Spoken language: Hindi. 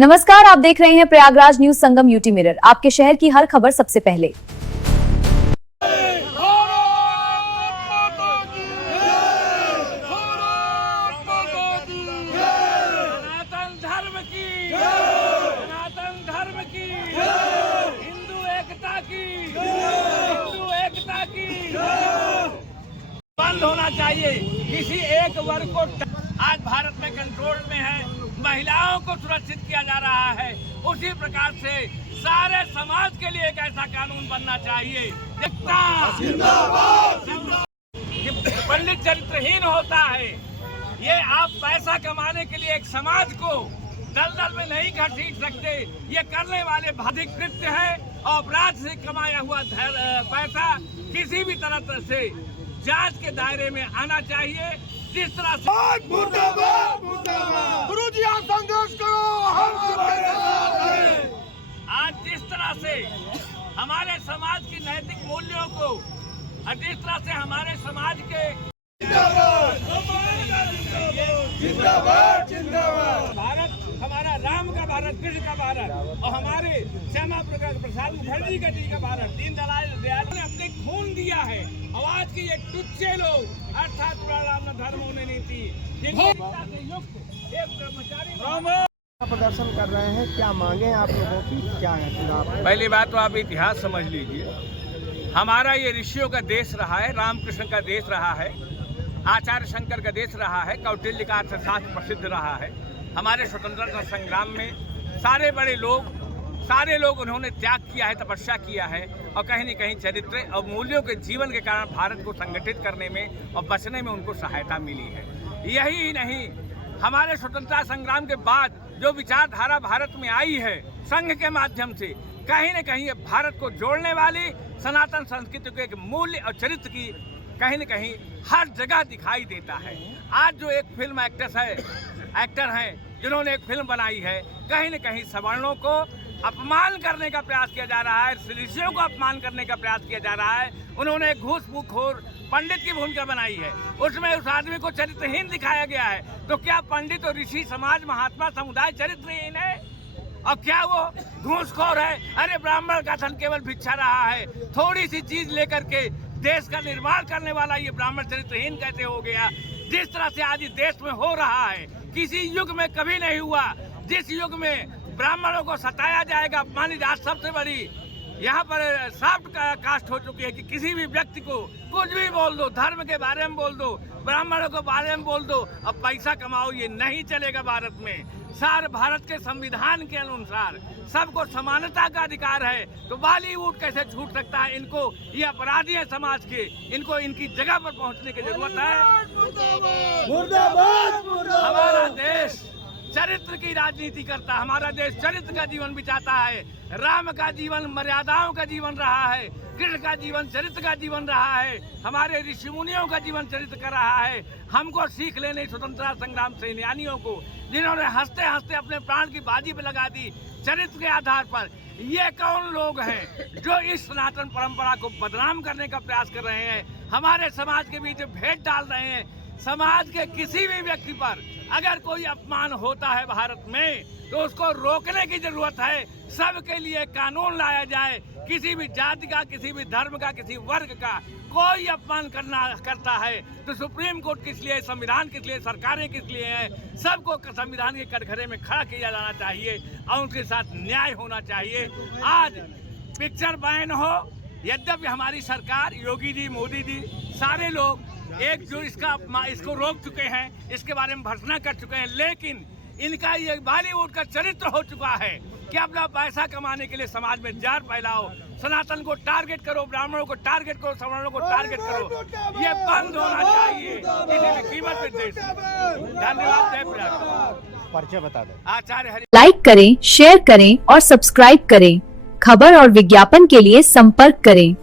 नमस्कार, आप देख रहे हैं प्रयागराज न्यूज संगम यूटी मिरर, आपके शहर की हर खबर सबसे पहले। बंद होना चाहिए किसी एक वर्ग को। आज भारत में कंट्रोल में है, महिलाओं को सुरक्षित किया जा रहा है। उसी प्रकार से सारे समाज के लिए एक ऐसा कानून बनना चाहिए पंडित चरित्रहीन होता है। ये आप पैसा कमाने के लिए एक समाज को दलदल में नहीं घसीट सकते। ये करने वाले बाधिक कृत्य है। अपराध से कमाया हुआ पैसा किसी भी तरह से जांच के दायरे में आना चाहिए। जिस तरह से गुरुजी आप संघर्ष करो, हम आज जिस तरह से हमारे समाज की नैतिक मूल्यों को और जिस तरह से हमारे समाज के भारत हमारा राम का भारत, कृष्ण का भारत और हमारे श्यामा प्रसाद मुखर्जी जी का भारत, दीनदयाल ने अपने खून दिया है। और आज के ये टुच्चे लोग अर्थात प्राणाम धर्मों ने नीति प्रदर्शन कर रहे हैं, क्या मांगे आप लोगों की, क्या है चुनाव? पहली बात तो आप इतिहास समझ लीजिए। हमारा ये ऋषियों का देश रहा है, रामकृष्ण का देश रहा है, आचार्य शंकर का देश रहा है, कौटिल्य का अर्थशास्त्र प्रसिद्ध रहा है। हमारे स्वतंत्रता संग्राम में सारे लोग उन्होंने त्याग किया है, तपस्या किया है और कहीं न कहीं चरित्र और मूल्यों के जीवन के कारण भारत को संगठित करने में और बचने में उनको सहायता मिली है। यही नहीं, हमारे स्वतंत्रता संग्राम के बाद जो विचारधारा भारत में आई है संघ के माध्यम से, कहीं न कहीं ये भारत को जोड़ने वाली सनातन संस्कृति के एक मूल्य और चरित्र की कहीं न कहीं हर जगह दिखाई देता है। आज जो एक फिल्म एक्टर हैं जिन्होंने एक फिल्म बनाई है, कहीं न कहीं सवर्णों को अपमान करने का प्रयास किया जा रहा है, ऋषियों को अपमान करने का प्रयास किया जा रहा है। उन्होंने घूसखोर पंडित की भूमिका बनाई है, उसमें उस आदमी को चरित्रहीन दिखाया गया है। तो क्या पंडित और ऋषि समाज महात्मा समुदाय चरित्रहीन है और क्या वो घूसखोर है? अरे ब्राह्मण का धन केवल भिक्षा रहा है, थोड़ी सी चीज लेकर के देश का निर्माण करने वाला ये ब्राह्मण चरित्रहीन कैसे हो गया? जिस तरह से आज देश में हो रहा है, किसी युग में कभी नहीं हुआ। जिस युग में ब्राह्मणों को सताया जाएगा, अपमानित, आज सबसे बड़ी यहाँ पर सॉफ्ट कास्ट हो चुकी है कि किसी भी व्यक्ति को कुछ भी बोल दो, धर्म के बारे में बोल दो, ब्राह्मणों के बारे में बोल दो, अब पैसा कमाओ, ये नहीं चलेगा भारत में। सारे भारत के संविधान के अनुसार सबको समानता का अधिकार है, तो बॉलीवुड कैसे छूट सकता है? इनको, ये अपराधी है समाज के, इनको इनकी जगह पर पहुंचने की जरूरत है। हमारा देश चरित्र की राजनीति करता है, हमारा देश चरित्र का जीवन बिताता है। राम का जीवन मर्यादाओं का जीवन रहा है, कृष्ण का जीवन चरित्र का जीवन रहा है, हमारे ऋषि मुनियों का जीवन चरित्र का रहा है। हमको सीख लेने स्वतंत्रता संग्राम सेनानियों को, जिन्होंने हंसते हंसते अपने प्राण की बाजी पे लगा दी चरित्र के आधार पर। ये कौन लोग हैं जो इस सनातन परंपरा को बदनाम करने का प्रयास कर रहे हैं, हमारे समाज के बीच भेद डाल रहे हैं? समाज के किसी भी व्यक्ति पर अगर कोई अपमान होता है भारत में, तो उसको रोकने की जरूरत है। सबके लिए कानून लाया जाए। किसी भी जाति का, किसी भी धर्म का, किसी वर्ग का कोई अपमान करता है तो सुप्रीम कोर्ट किस लिए, संविधान किस लिए, सरकारें किस लिए हैं? सबको संविधान के कटघरे में खड़ा किया जाना चाहिए और उनके साथ न्याय होना चाहिए। आज पिक्चर बैन हो, यद्यपि हमारी सरकार, योगी जी, मोदी जी, सारे लोग एक जो इसको रोक चुके हैं, इसके बारे में भर्त्सना कर चुके हैं, लेकिन इनका ये बॉलीवुड का चरित्र हो चुका है कि अपना पैसा कमाने के लिए समाज में जार फैलाओ, सनातन को टारगेट करो, ब्राह्मणों को टारगेट करो, सवर्णों को टारगेट करो। ये बंद होना चाहिए किसी भी कीमत पे देश। धन्यवाद। जय प्रयागराज। परिचय बता दो। आचार्य हरि। लाइक करें, शेयर करें और सब्सक्राइब करें। खबर और विज्ञापन के लिए संपर्क करें।